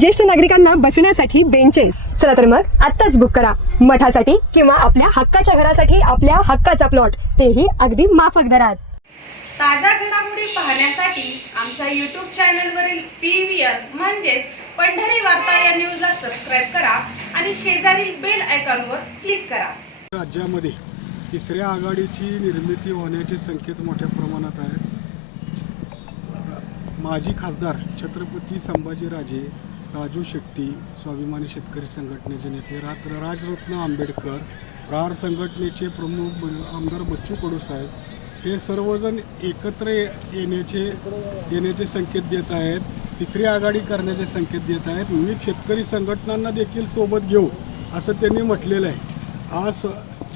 ज्येष्ठ नागरिकांना बसण्यासाठी बेंचेस चला तर मग आत्ताच बुक करा. मठासाठी किंवा आपल्या हक्काच्या घरासाठी आपल्या हक्काचा प्लॉट तेही अगदी माफक दरात. ताज्या घडामोडी पाहण्यासाठी आमच्या यूट्यूब चॅनलवरील पी व्ही आर म्हणजेच पंढरी वार्ता या न्यूजला सबस्क्राईब करा आणि शेजारील बेल आयकॉनवर क्लिक करा. राज्यामध्ये तिसऱ्या आघाडीची निर्मिती होण्याचे संकेत मोठ्या प्रमाणात आहेत माजी खासदार छत्रपती संभाजीराजे राजू शेट्टी स्वाभिमानी शेतकरी संघटनेचे नेते रात्र राजरत्न आंबेडकर प्रहार संघटनेचे प्रमुख आमदार बच्चू कडू साहेब हे सर्वजण एकत्र ये- येण्याचे येण्याचे संकेत देत आहेत. तिसरी आघाडी करण्याचे संकेत देत आहेत. विविध शेतकरी संघटनांना देखील सोबत घेऊ असं त्यांनी म्हटलेलं आहे. आज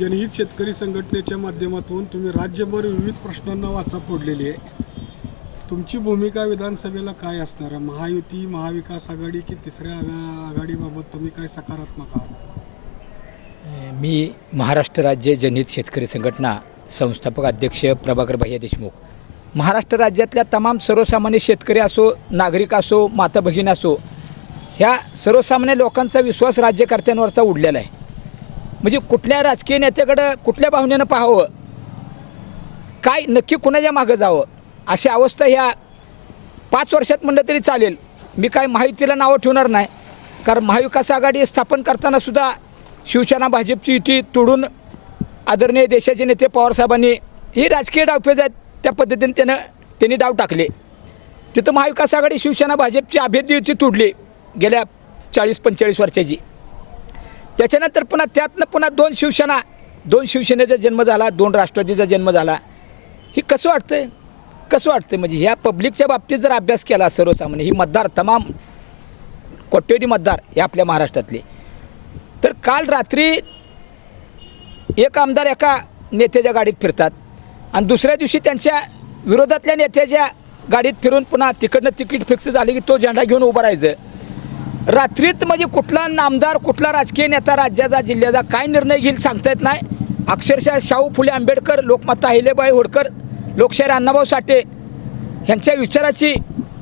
जनहित शेतकरी संघटनेच्या माध्यमातून तुम्ही राज्यभर विविध प्रश्नांना वाचा फोडलेली आहे. तुमची भूमिका विधानसभेला काय असणार आहे? महायुती महाविकास आघाडी की तिसऱ्या आघा- आघाडीबाबत तुम्ही काय सकारात्मक आहात? मी महाराष्ट्र राज्य जनहित शेतकरी संघटना संस्थापक अध्यक्ष प्रभाकर भैया देशमुख. महाराष्ट्र राज्यातल्या तमाम सर्वसामान्य शेतकरी असो नागरिक असो माता भगिनी असो ह्या सर्वसामान्य लोकांचा विश्वास राज्यकर्त्यांवरचा उडलेला आहे. म्हणजे कुठल्या राजकीय नेत्याकडं कुठल्या भावनेनं पाहावं? काय नक्की कुणाच्या मागं जावं? अशी अवस्था ह्या पाच वर्षात म्हणलं तरी चालेल. मी काय महायुतीला नावं ठेवणार नाही. कारण महाविकास आघाडी स्थापन करताना सुद्धा शिवसेना भाजपची युती तोडून आदरणीय देशाचे नेते पवारसाहेबांनी ही राजकीय डावफेज आहेत. त्या पद्धतीने त्यानं त्यांनी डाव टाकले. तिथं महाविकास आघाडी शिवसेना भाजपची अभेद्य युती तोडली गेल्या चाळीस पंचेचाळीस वर्षाची. त्याच्यानंतर पुन्हा त्यातनं पुन्हा दोन शिवसेना दोन शिवसेनेचा जन्म झाला दोन राष्ट्रवादीचा जन्म झाला. हे कसं वाटतंय? कसं वाटतं म्हणजे ह्या पब्लिकच्या बाबतीत जर अभ्यास केला सर्वसामान्य ही मतदार तमाम कोट्यवधी मतदार हे आपल्या महाराष्ट्रातले. तर काल रात्री एक आमदार एका नेत्याच्या गाडीत फिरतात आणि दुसऱ्या दिवशी त्यांच्या विरोधातल्या नेत्याच्या गाडीत फिरून पुन्हा तिकडनं तिकीट फिक्स झाले की तो झेंडा घेऊन उभं राहायचं. रात्रीत म्हणजे कुठला नामदार कुठला राजकीय नेता राज्याचा जिल्ह्याचा काय निर्णय घेईल सांगता येत नाही. अक्षरशः शाहू फुले आंबेडकर लोकमाता अहिलेबाई होडकर लोकशाहीर अण्णाभाऊ साठे ह्यांच्या विचाराची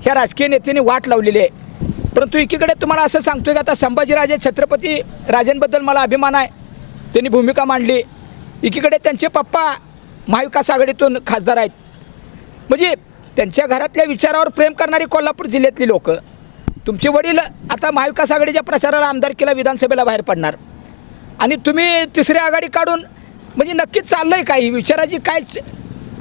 ह्या राजकीय नेत्यांनी वाट लावलेली आहे. परंतु एकीकडे तुम्हाला असं सांगतो की आता संभाजीराजे छत्रपती राजेंबद्दल मला अभिमान आहे. त्यांनी भूमिका मांडली. एकीकडे त्यांचे पप्पा महाविकास आघाडीतून खासदार आहेत. म्हणजे त्यांच्या घरातल्या विचारावर प्रेम करणारी कोल्हापूर जिल्ह्यातली लोक. तुमचे वडील आता महाविकास आघाडीच्या प्रचाराला आमदारकीला विधानसभेला बाहेर पडणार. आणि तुम्ही तिसरी आघाडी काढून म्हणजे नक्कीच चाललं आहे काही विचाराची काय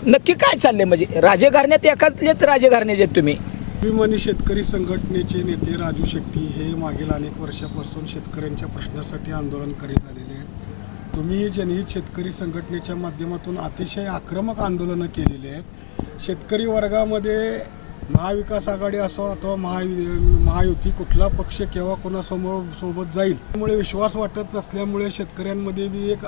नक्की काय चाललंय? म्हणजे राजघराण्यात एकाच राजघराण्याचे आहेत तुम्ही. अभिमानी शेतकरी संघटनेचे नेते राजू शेट्टी हे मागील अनेक वर्षापासून शेतकऱ्यांच्या प्रश्नासाठी आंदोलन करीत आलेले आहेत. तुम्ही जनहित शेतकरी संघटनेच्या माध्यमातून अतिशय आक्रमक आंदोलनं केलेली आहेत. शेतकरी वर्गामध्ये महाविकास आघाडी असो अथवा महायु महायुती कुठला पक्ष केव्हा कोणासमोर सोबत जाईल त्यामुळे विश्वास वाटत नसल्यामुळे शेतकऱ्यांमध्ये बी एक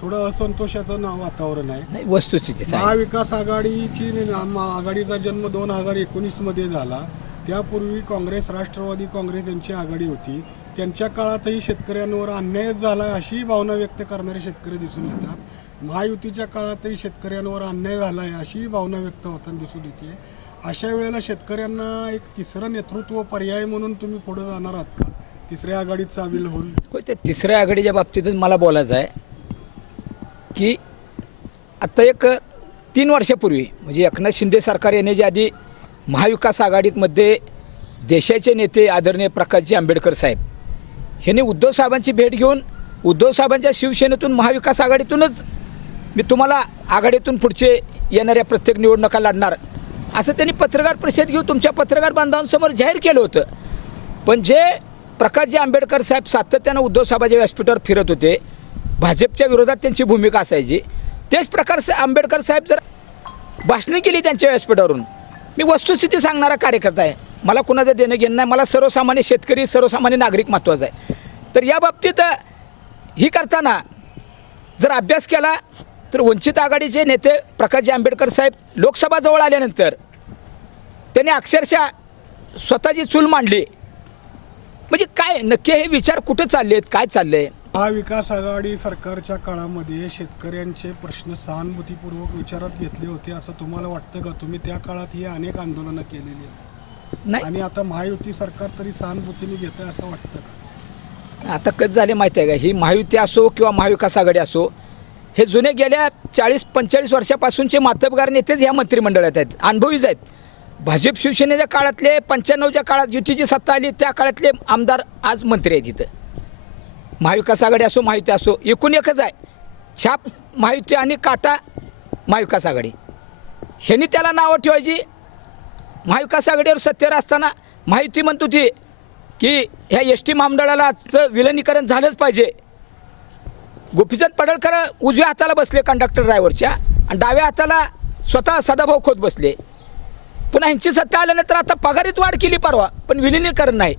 थोडं असंतोषाचं ना वातावरण आहे. नाही वस्तुस्थिती. महाविकास आघाडीची नि- आघाडीचा जन्म दोन हजार एकोणीसमध्ये झाला. त्यापूर्वी काँग्रेस राष्ट्रवादी काँग्रेस यांची आघाडी होती. त्यांच्या काळातही शेतकऱ्यांवर अन्यायच झाला अशी भावना व्यक्त करणारे शेतकरी दिसून येतात. महायुतीच्या काळातही शेतकऱ्यांवर अन्याय झाला आहे अशी भावना व्यक्त होताना दिसून येते. अशा वेळेला शेतकऱ्यांना एक तिसरं नेतृत्व पर्याय म्हणून तुम्ही पुढे जाणार आहात का? तिसऱ्या आघाडीत सामील होऊन. होय त्या तिसऱ्या आघाडीच्या बाबतीतच मला बोलायचं आहे. की आत्ता एक तीन वर्षापूर्वी म्हणजे एकनाथ शिंदे सरकार येण्याच्या आधी महाविकास आघाडीमध्ये देशाचे नेते आदरणीय प्रकाशजी आंबेडकर साहेब ह्यांनी उद्धव साहेबांची भेट घेऊन उद्धव साहेबांच्या शिवसेनेतून महाविकास आघाडीतूनच मी तुम्हाला आघाडीतून पुढचे येणाऱ्या प्रत्येक निवडणुका लढणार असं त्यांनी पत्रकार परिषद घेऊन तुमच्या पत्रकार बांधवांसमोर जाहीर केलं होतं. पण जे प्रकाशजी आंबेडकर साहेब सातत्यानं उद्धव साहेबाच्या व्यासपीठावर फिरत होते भाजपच्या विरोधात त्यांची भूमिका असायची. तेच प्रकार आंबेडकर साहेब जर भाषणं केली त्यांच्या व्यासपीठावरून मी वस्तुस्थिती सांगणारा कार्यकर्ता आहे. मला कुणाचं देणं घेणं नाही. मला सर्वसामान्य शेतकरी सर्वसामान्य नागरिक महत्त्वाचा आहे. तर या बाबतीत ही करताना जर अभ्यास केला तर वंचित आघाडीचे नेते प्रकाशजी आंबेडकर साहेब लोकसभा जवळ आल्यानंतर त्यांनी अक्षरशः स्वतःची चूल मांडली. म्हणजे काय नक्की हे विचार कुठं चालले आहेत काय चाललं आहे महाविकास आघाडी सरकारच्या काळामध्ये शेतकऱ्यांचे प्रश्न सहानुभूतीपूर्वक विचारात घेतले होते असं तुम्हाला वाटतं का? तुम्ही त्या काळात ही अनेक आंदोलनं केलेली आहेत. नाही. आणि आता महायुती सरकार तरी सहानुभूतीने घेत आहे असं वाटतं का? आता कसं झाले माहिती आहे का? ही महायुती असो किंवा महाविकास आघाडी असो हे जुने गेल्या चाळीस पंचेचाळीस वर्षापासूनचे मातबगार नेतेच ह्या मंत्रिमंडळात आहेत. अनुभवीच आहेत. भाजप शिवसेनेच्या काळातले पंच्याण्णवच्या काळात युतीची सत्ता आली त्या काळातले आमदार आज मंत्री आहेत इथं. महाविकास आघाडी असो माहिती असो एकूण एकच आहे. छाप माहिती आणि काटा महाविकास आघाडी. ह्यांनी त्याला नावं ठेवायची. महाविकास आघाडीवर सत्तेवर असताना माहिती म्हणतो ती की ह्या एस टी महामंडळालाचं विलनीकरण झालंच पाहिजे. गोपीचंद पडळकर उजव्या हाताला बसले कंडक्टर ड्रायव्हरच्या आणि डाव्या हाताला स्वतः सदाभाऊ खोत बसले. पुन्हा ह्यांची सत्ता आल्यानंतर आता पगारीत वाढ केली परवा पण विलिनीकरण नाही.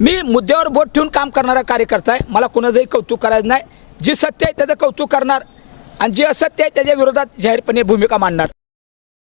मी मुद्द्यावर बोट ठेवून काम करणारा कार्यकर्ता आहे. मला कुणाचंही कौतुक करायचं नाही. जी सत्य आहे त्याचं कौतुक करणार. आणि जे असत्य आहे त्याच्या विरोधात जाहीरपणे भूमिका मांडणार.